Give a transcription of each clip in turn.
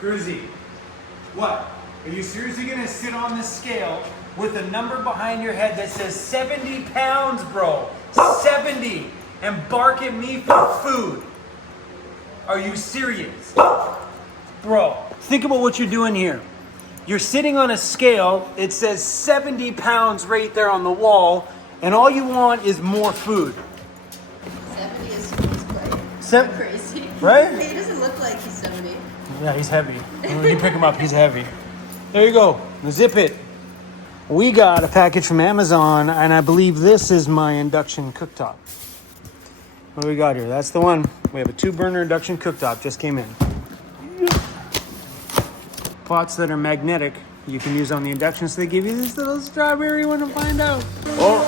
Cruzy, what? Are you seriously gonna sit on this scale with a number behind your head that says 70 pounds, bro? 70, and bark at me for food? Are you serious? Bro, think about what you're doing here. You're sitting on a scale, it says 70 pounds right there on the wall, and all you want is more food. 70 is quite crazy. Right? He doesn't look like he's 70. Yeah, he's heavy. When you pick him up, he's heavy. There you go. Zip it. We got a package from Amazon, and I believe this is my induction cooktop. What do we got here? That's the one. We have a 2-burner induction cooktop. Just came in. Pots that are magnetic you can use on the induction, so they give you this little strawberry one to find out. Oh,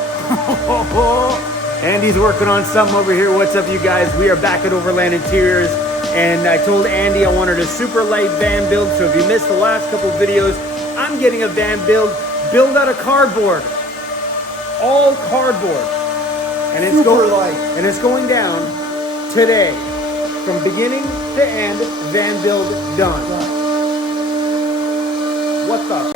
Andy's working on something over here. What's up, you guys? We are back at Overland Interiors, and I told Andy I wanted a super light van build, so if you missed the last couple videos, I'm getting a van build out of cardboard. All cardboard. And it's going down today. From beginning to end, van build done. What the?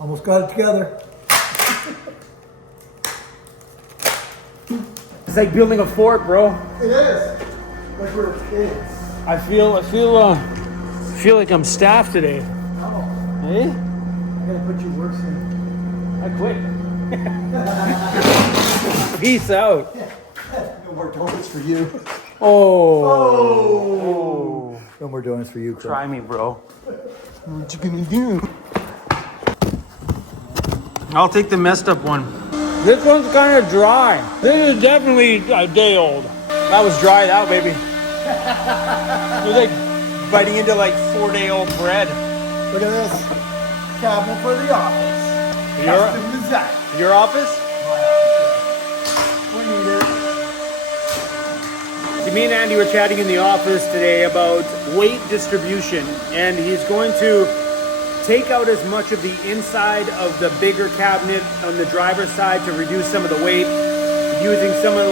Almost got it together. It's like building a fort, bro. It is. Like we're kids. I feel like I'm staffed today. Oh, Hey? I gotta put you worse in. I quit. Peace out. No more donuts for you. Oh. No more donuts for you, Chris. Try me, bro. What you gonna do? I'll take the messed up one. This one's kind of dry. This is definitely a day old. That was dry, that baby. You're like biting into like 4-day-old bread. Look at this. Cabinet for the office. Custom design. Your office? We need it. See, me and Andy were chatting in the office today about weight distribution, and he's going to take out as much of the inside of the bigger cabinet on the driver's side to reduce some of the weight, using some of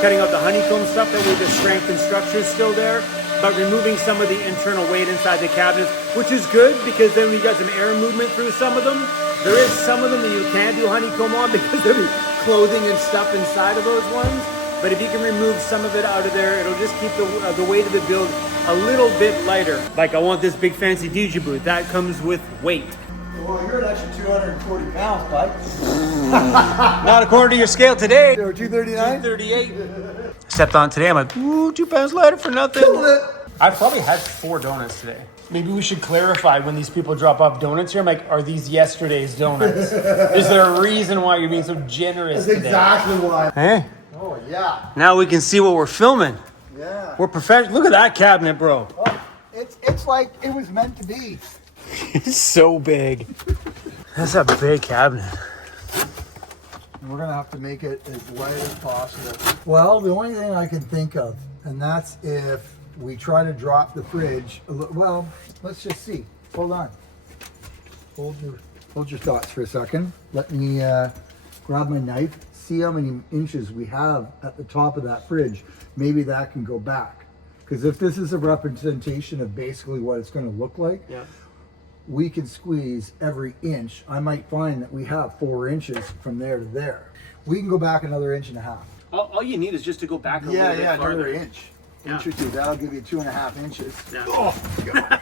cutting out the honeycomb stuff that way the strength and structure is still there, but removing some of the internal weight inside the cabinets, which is good because then we got some air movement through some of them. There is some of them that you can't do honeycomb on because there'll be clothing and stuff inside of those ones. But if you can remove some of it out of there, it'll just keep the weight of the build a little bit lighter. Like I want this big fancy DJ booth. That comes with weight. Well, you're an extra 240 pounds, bud. Not according to your scale today. They were 239? 238. Stepped on today, I'm like, ooh, 2 pounds lighter for nothing. I probably had 4 donuts today. Maybe we should clarify when these people drop off donuts here. I'm like, are these yesterday's donuts? Is there a reason why you're being so generous That's today? exactly why. Hey. Oh, yeah. Now we can see what we're filming. Yeah. We're professional. Look at that cabinet, bro. Oh, it's like it was meant to be. It's so big. That's a big cabinet. We're going to have to make it as light as possible. Well, the only thing I can think of, and that's if we try to drop the fridge a little. Well, let's just see. Hold on. Hold your thoughts for a second. Let me grab my knife. See how many inches we have at the top of that fridge. Maybe that can go back. Because if this is a representation of basically what it's going to look like, Yeah. we can squeeze every inch. I might find that we have 4 inches from there to there. We can go back another 1.5 inches. All you need is just to go back a little bit farther. Another inch. Yeah. Inch or two. That'll give you 2.5 inches. Yeah. Oh, God.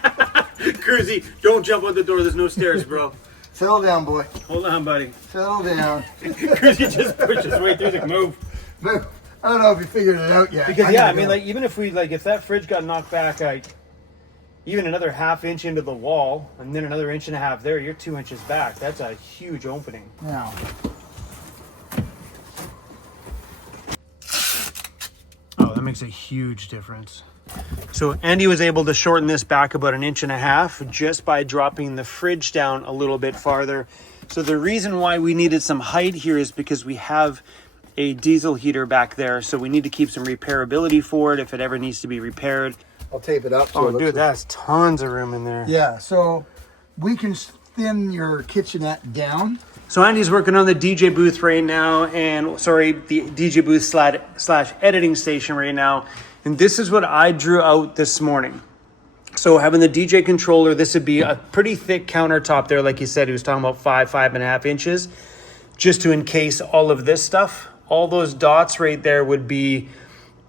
Cruzy, don't jump out the door. There's no stairs, bro. Settle down, boy. Hold on, buddy. Settle down. Cruzy just pushes right through the move. Move. I don't know if you figured it out yet. Because yeah, I mean, like even if if that fridge got knocked back, like even another 1/2 inch into the wall, and then another 1.5 inches there, you're 2 inches back. That's a huge opening. Now. Oh, That makes a huge difference. So Andy was able to shorten this back about 1.5 inches just by dropping the fridge down a little bit farther. So the reason why we needed some height here is because we have a diesel heater back there. So we need to keep some repairability for it if it ever needs to be repaired. I'll tape it up. So Oh, dude, that's tons of room in there. Yeah, so we can thin your kitchenette down. So Andy's working on the DJ booth right now, and the DJ booth slash editing station right now. And this is what I drew out this morning. So having the DJ controller, this would be a pretty thick countertop there. Like you said, he was talking about 5.5 inches, just to encase all of this stuff. All those dots right there would be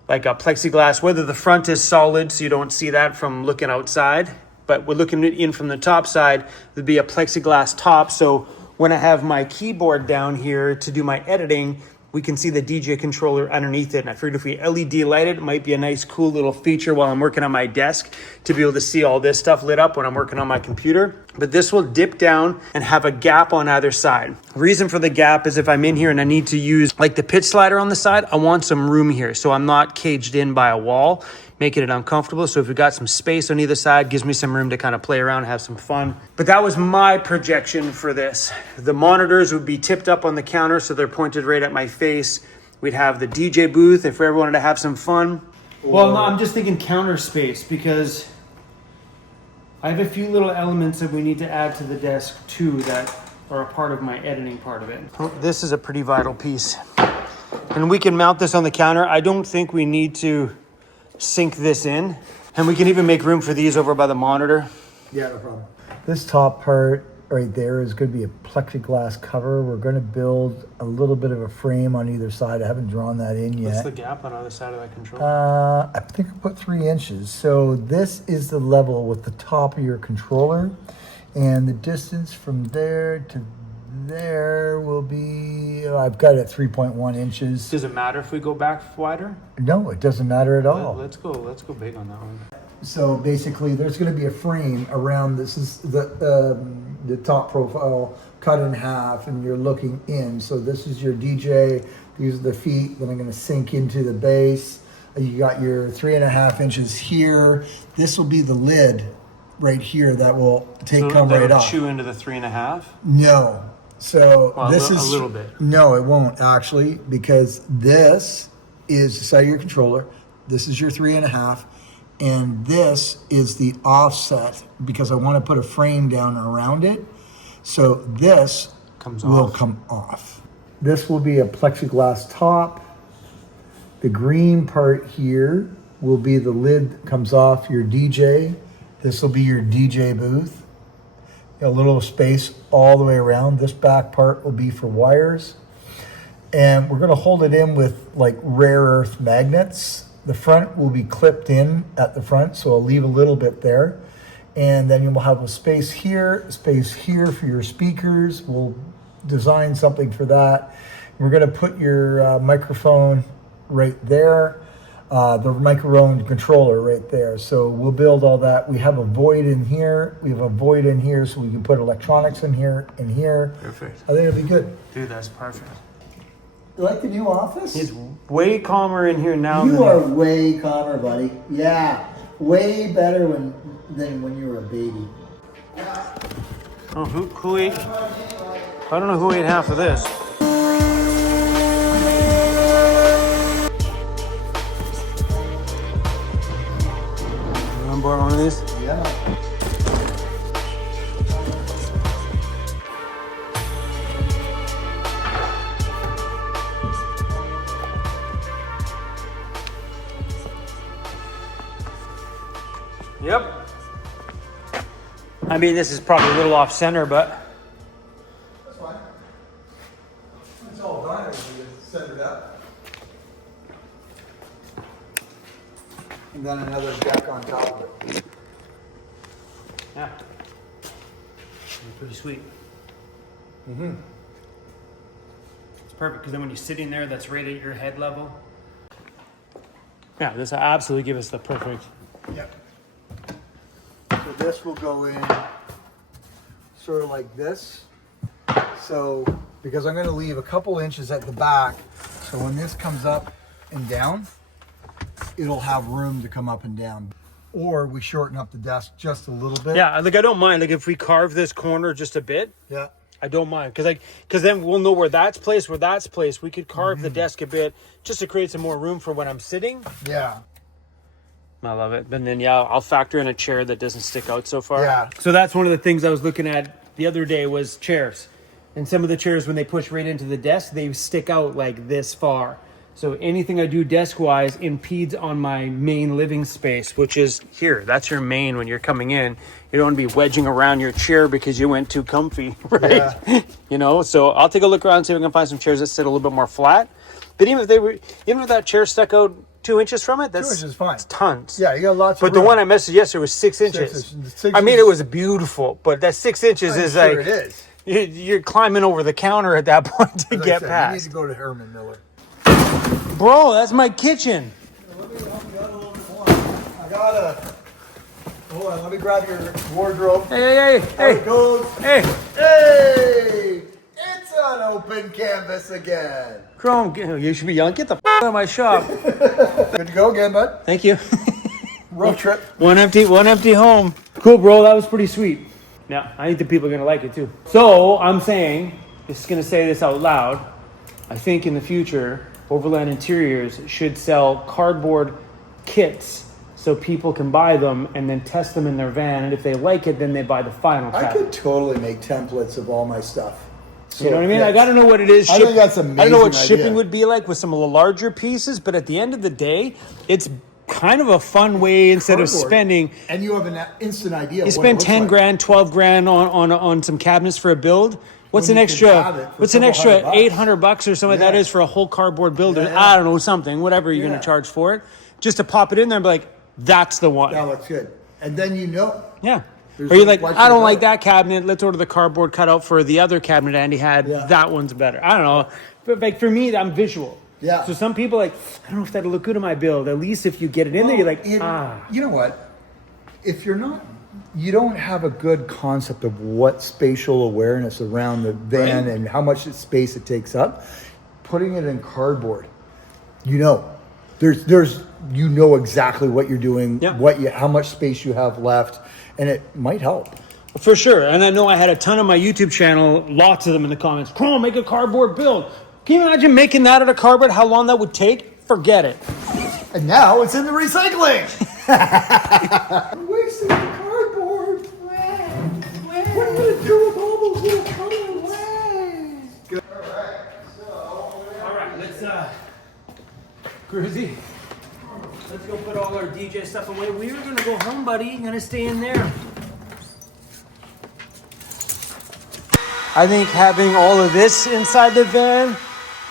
like a plexiglass, whether the front is solid so you don't see that from looking outside, but we're looking in from the top side, there'd be a plexiglass top. So when I have my keyboard down here to do my editing, we can see the DJ controller underneath it. And I figured if we LED light it, it might be a nice, cool little feature while I'm working on my desk to be able to see all this stuff lit up when I'm working on my computer. But this will dip down and have a gap on either side. The reason for the gap is if I'm in here and I need to use like the pitch slider on the side, I want some room here. So I'm not caged in by a wall, making it uncomfortable. So if we've got some space on either side, gives me some room to kind of play around, have some fun. But that was my projection for this. The monitors would be tipped up on the counter, so they're pointed right at my face. We'd have the DJ booth if we ever wanted to have some fun. Well, no, I'm just thinking counter space because I have a few little elements that we need to add to the desk too that are a part of my editing part of it. Oh, this is a pretty vital piece. And we can mount this on the counter. I don't think we need to sink this in, and we can even make room for these over by the monitor. Yeah, no problem. This top part right there is going to be a plexiglass cover. We're going to build a little bit of a frame on either side. I haven't drawn that in yet. What's the gap on either side of that controller? I think I put 3 inches. So this is the level with the top of your controller, and the distance from there to there will be, I've got it at 3.1 inches. Does it matter if we go back wider? No, it doesn't matter at all. Let's go big on that one. So basically there's going to be a frame around, this is the top profile cut in half, and you're looking in. So this is your DJ, these are the feet, then I'm going to sink into the base. You got your 3.5 inches here. This will be the lid right here that will come right off. Chew into the 3.5? No. So well, this is a little bit. No, it won't actually, because this is the side of your controller. This is your 3.5, and this is the offset because I want to put a frame down around it. So this will come off. This will be a plexiglass top. The green part here will be the lid that comes off your DJ. This will be your DJ booth. A little space all the way around. This back part will be for wires. And we're going to hold it in with like rare earth magnets. The front will be clipped in at the front, so I'll leave a little bit there. And then you'll have a space here for your speakers. We'll design something for that. We're going to put your microphone right there. The microphone controller right there. So we'll build all that. We have a void in here. We have a void in here, so we can put electronics in here and here. Perfect. I think it'll be good. Dude, that's perfect. You like the new office? It's way calmer in here now. You are way calmer, buddy. Yeah, way better than when you were a baby. Oh, who ate? I don't know who ate half of this. Borrow one of these? Yeah. Yep. I mean, this is probably a little off center, but That's fine. It's all done. You set it up. And then another deck on top of it. yeah, pretty sweet. Mm-hmm. It's perfect because then when you're sitting there, that's right at your head level. Yeah, this will absolutely give us the perfect. Yep. So this will go in sort of like this. So, because I'm going to leave a couple inches at the back, so when this comes up and down, it'll have room to come up and down. or we shorten up the desk just a little bit. Yeah, like I don't mind. Like if we carve this corner just a bit, Yeah. I don't mind because then we'll know where that's placed, where that's placed. We could carve the desk a bit just to create some more room for when I'm sitting. Yeah. I love it. And then yeah, I'll factor in a chair that doesn't stick out so far. Yeah. So that's one of the things I was looking at the other day was chairs. And some of the chairs, when they push right into the desk, they stick out like this far. So anything I do desk-wise impedes on my main living space, which is here. That's your main when you're coming in. You don't want to be wedging around your chair because you went too comfy, right? Yeah. You know, so I'll take a look around, see if I can find some chairs that sit a little bit more flat. But even if that chair stuck out 2 inches from it, that's 2 inches is fine. That's tons. Yeah, you got lots But of the room. one I messaged yesterday was 6 inches. 6 I mean, it was beautiful, but that 6 inches is sure like it is. you're climbing over the counter at that point to As I get said, past. You need to go to Herman Miller. Bro, that's my kitchen. Let me help you out a little bit more. I gotta. Hold on, let me grab your wardrobe. Hey, There hey, it goes. hey, Hey! It's an open canvas again. Chrome, you should be yelling, get the out of my shop. Good to go again, bud. Thank you. Road trip. One empty home. Cool, bro, that was pretty sweet. Now, I think the people are gonna like it too. So, I'm saying, just gonna say this out loud, I think in the future, Overland Interiors should sell cardboard kits so people can buy them and then test them in their van. And if they like it, then they buy the final I cabinet. could totally make templates of all my stuff. You know what I mean? yeah. I got to know what it is. I think that's an I don't know what amazing shipping idea. would be like with some of the larger pieces, but at the end of the day, it's kind of a fun way instead of Cardboard. spending. And you have an instant idea. You of what it spend looks 10 like. grand, 12 grand on some cabinets for a build. What's When an you can have it extra? for What's an several extra $100? 800 bucks or something like that Yeah. is for a whole cardboard build? Yeah. I don't know, something, whatever you're Yeah. going to charge for it, just to pop it in there and be like, that's the one. That looks good. And then you know. Yeah. There's Or you're no like, question I don't about like it. that cabinet. Let's order the cardboard cutout for the other cabinet Andy had. Yeah. That one's better. I don't know. But like for me, I'm visual. Yeah. So some people like, I don't know if that'll look good in my build. At least if you get it in there, you're like, You know what? If you're not, you don't have a good concept of what spatial awareness around the van and how much space it takes up, putting it in cardboard, you know, you know exactly what you're doing, Yeah. how much space you have left, and it might help. For sure. And I know I had a ton of my YouTube channel, lots of them in the comments. Chrome, make a cardboard build. Can you imagine making that out of cardboard? How long that would take? Forget it. And now it's in the recycling. Wasting the cardboard. What are we gonna do with all those little colorways? All right, let's, Cruzy, let's go put all our DJ stuff away. We were gonna go home, buddy. You're gonna stay in there. I think having all of this inside the van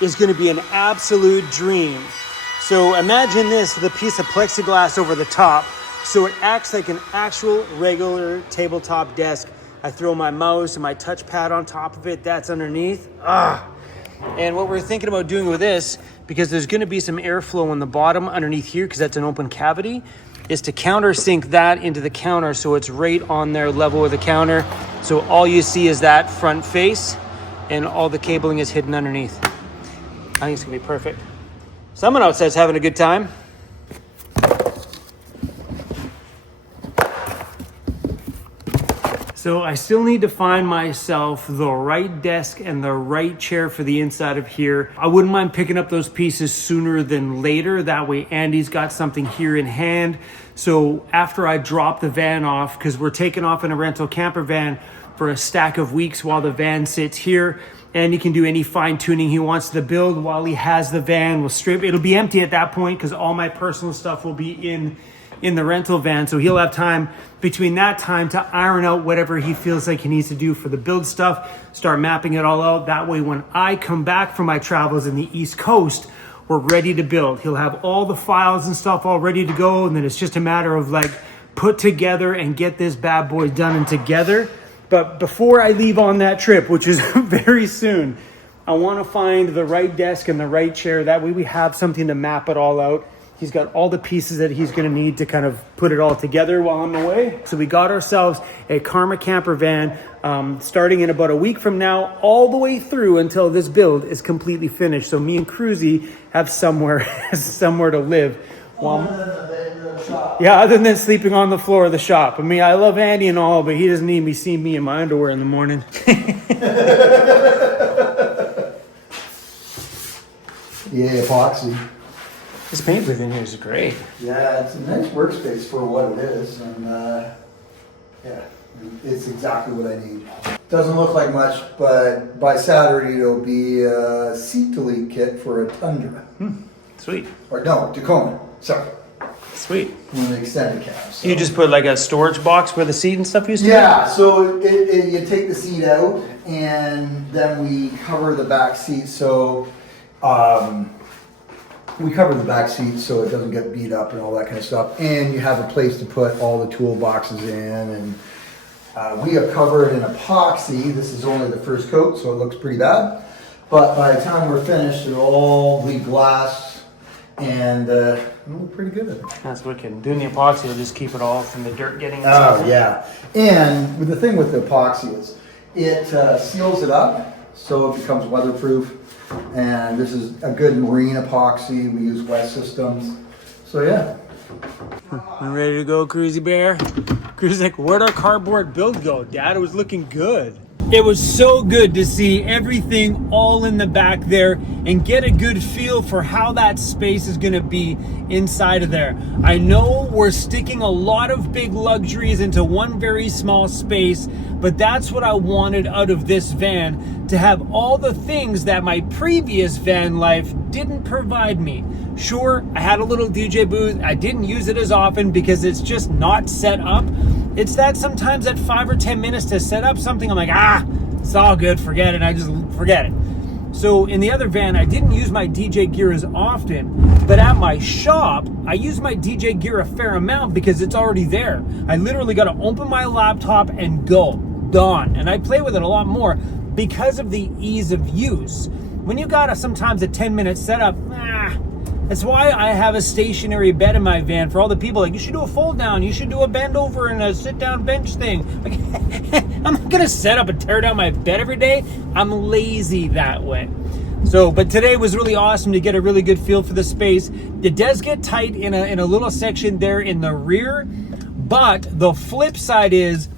is gonna be an absolute dream. So imagine this with a piece of plexiglass over the top. So it acts like an actual regular tabletop desk. I throw my mouse and my touchpad on top of it. That's underneath. And what we're thinking about doing with this, because there's gonna be some airflow on the bottom underneath here, because that's an open cavity, is to countersink that into the counter so it's right on there level with the counter. So all you see is that front face and all the cabling is hidden underneath. I think it's gonna be perfect. Someone outside's having a good time. So I still need to find myself the right desk and the right chair for the inside of here. I wouldn't mind picking up those pieces sooner than later. That way Andy's got something here in hand. So after I drop the van off, because we're taking off in a rental camper van for a stack of weeks while the van sits here, Andy can do any fine tuning he wants to the build while he has the van. We'll strip. It'll be empty at that point because all my personal stuff will be in the rental van. So he'll have time between that time to iron out whatever he feels like he needs to do for the build stuff, start mapping it all out. That way, when I come back from my travels in the East Coast, we're ready to build. He'll have all the files and stuff all ready to go. And then it's just a matter of like put together and get this bad boy done and together. But before I leave on that trip, which is very soon, I want to find the right desk and the right chair. That way we have something to map it all out. He's got all the pieces that he's going to need to kind of put it all together while I'm away. So we got ourselves a Karma camper van starting in about a week from now, all the way through until this build is completely finished. So me and Cruzy have somewhere to live. While Yeah, other than sleeping on the floor of the shop. I mean, I love Andy and all, but he doesn't need me seeing me in my underwear in the morning. Yeah, epoxy. This paint booth in here is great. Yeah, it's a nice workspace for what it is, and yeah, it's exactly what I need. Doesn't look like much, but by Saturday it'll be a seat delete kit for a Tundra. Sweet. Or no, Tacoma. Sorry. Sweet. One of the extended cabs. So. You just put like a storage box where the seat and stuff used to be? Yeah, so you take the seat out, and then we cover the back seat. So we cover the back seat so it doesn't get beat up and all that kind of stuff. And you have a place to put all the toolboxes in. And we have covered in epoxy. This is only the first coat, so it looks pretty bad. But by the time we're finished, it'll all be glass, and it'll look pretty good. That's wicked. Doing the epoxy will just keep it all from the dirt getting Oh, inside. yeah. And the thing with the epoxy is it seals it up so it becomes weatherproof. And this is a good marine epoxy. We use West Systems. So, yeah. I'm ready to go, Cruisy Bear. Cruisy's like, where'd our cardboard build go? Dad, it was looking good. It was so good to see everything all in the back there and get a good feel for how that space is going to be inside of there. I know we're sticking a lot of big luxuries into one very small space, but that's what I wanted out of this van, to have all the things that my previous van life didn't provide me. Sure, I had a little DJ booth. I didn't use it as often because it's just not set up. It's that sometimes at 5 or 10 minutes to set up something, I'm like, it's all good, forget it. I just forget it. So in the other van, I didn't use my DJ gear as often, but at my shop, I use my DJ gear a fair amount because it's already there. I literally got to open my laptop and go, done. And I play with it a lot more because of the ease of use. When you got sometimes a 10-minute setup, that's why I have a stationary bed in my van for all the people. Like, you should do a fold down, you should do a bend over and a sit down bench thing. Like, I'm not gonna set up and tear down my bed every day. I'm lazy that way. So, but today was really awesome to get a really good feel for the space. It does get tight in a little section there in the rear, but the flip side is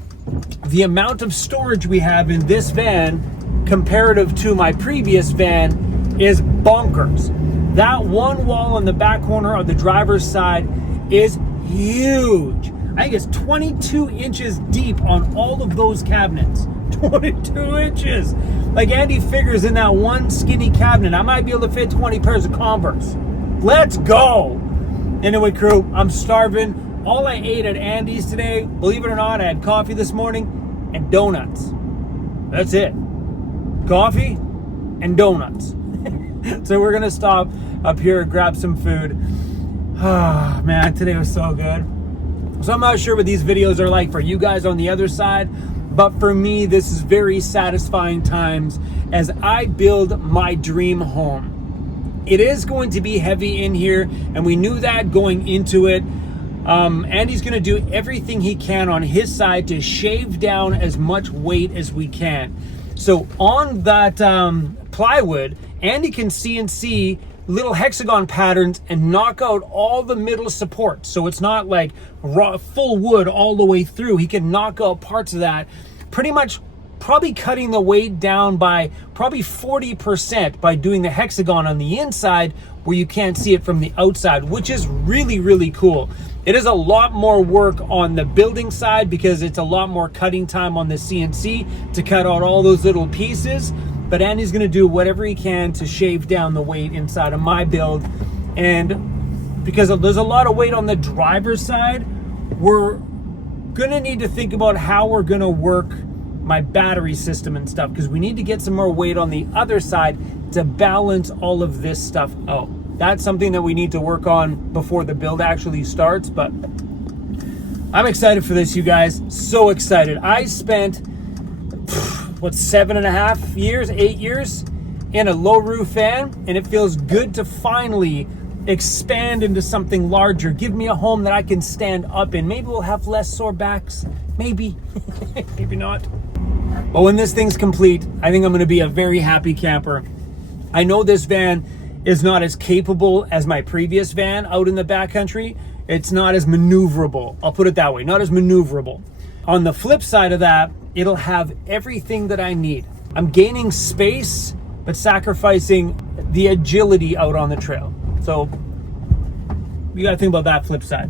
the amount of storage we have in this van comparative to my previous van is bonkers. That one wall in the back corner of the driver's side is huge. I think it's 22 inches deep on all of those cabinets. 22 inches. Like Andy figures in that one skinny cabinet, I might be able to fit 20 pairs of Converse. Let's go. Anyway, crew, I'm starving. All I ate at Andy's today, believe it or not, I had coffee this morning and donuts. That's it. Coffee and donuts. So we're gonna stop up here and grab some food. Oh man, today was so good. So I'm not sure what these videos are like for you guys on the other side, but for me, this is very satisfying times as I build my dream home. It is going to be heavy in here, and we knew that going into it. Andy's gonna do everything he can on his side to shave down as much weight as we can. So on that plywood, Andy can CNC little hexagon patterns and knock out all the middle supports. So it's not like raw, full wood all the way through. He can knock out parts of that, pretty much probably cutting the weight down by probably 40% by doing the hexagon on the inside where you can't see it from the outside, which is really, really cool. It is a lot more work on the building side because it's a lot more cutting time on the CNC to cut out all those little pieces. But Andy's gonna do whatever he can to shave down the weight inside of my build. And because there's a lot of weight on the driver's side, we're gonna need to think about how we're gonna work my battery system and stuff, because we need to get some more weight on the other side to balance all of this stuff out. That's something that we need to work on before the build actually starts, but I'm excited for this, you guys. So excited. I spent 7.5 years, 8 years in a low roof van, and it feels good to finally expand into something larger. Give me a home that I can stand up in. Maybe we'll have less sore backs. Maybe. Maybe not. But when this thing's complete, I think I'm going to be a very happy camper. I know this van is not as capable as my previous van out in the backcountry. It's not as maneuverable. I'll put it that way, not as maneuverable. On the flip side of that, it'll have everything that I need. I'm gaining space, but sacrificing the agility out on the trail. So you gotta think about that flip side.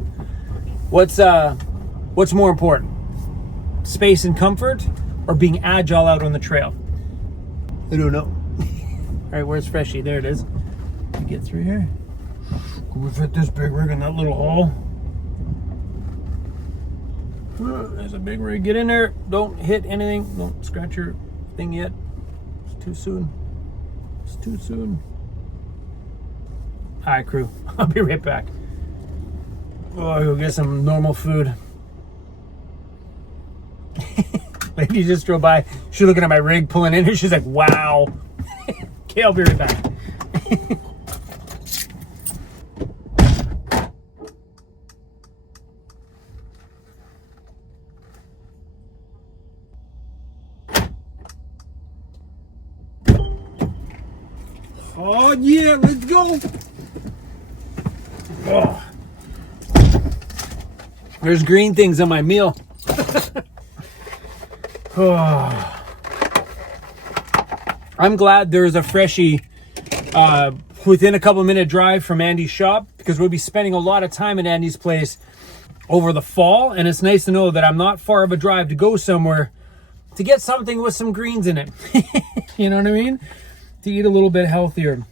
What's more important? Space and comfort, or being agile out on the trail? I don't know. All right, where's Freshie? There it is. Can we get through here? Can we fit this big rig in that little hole? There's a big rig. Get in there. Don't hit anything. Don't scratch your thing yet. It's too soon. It's too soon. All right, crew. I'll be right back. Oh, I'll go get some normal food. Lady just drove by. She's looking at my rig, pulling in, and she's like, wow. Okay, I'll be right back. Oh yeah, let's go. Oh. There's green things on my meal. Oh. I'm glad there's a Freshie within a couple minute drive from Andy's shop, because we'll be spending a lot of time at Andy's place over the fall, and it's nice to know that I'm not far of a drive to go somewhere to get something with some greens in it. You know what I mean? To eat a little bit healthier.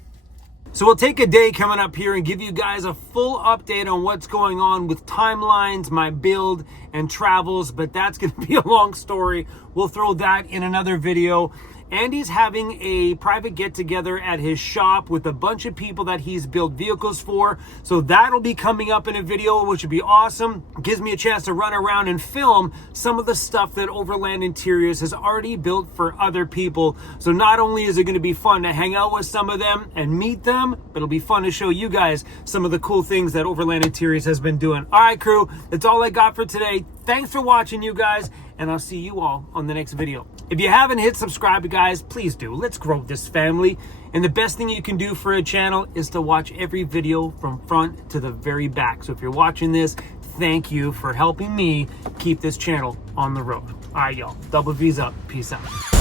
So we'll take a day coming up here and give you guys a full update on what's going on with timelines, my build, and travels, but that's going to be a long story. We'll throw that in another video. Andy's having a private get-together at his shop with a bunch of people that he's built vehicles for. So that'll be coming up in a video, which would be awesome. Gives me a chance to run around and film some of the stuff that Overland Interiors has already built for other people. So not only is it going to be fun to hang out with some of them and meet them, but it'll be fun to show you guys some of the cool things that Overland Interiors has been doing. All right, crew, that's all I got for today. Thanks for watching, you guys, and I'll see you all on the next video. If you haven't hit subscribe, guys, please do. Let's grow this family. And the best thing you can do for a channel is to watch every video from front to the very back. So if you're watching this, thank you for helping me keep this channel on the road. All right, y'all. Double V's up. Peace out.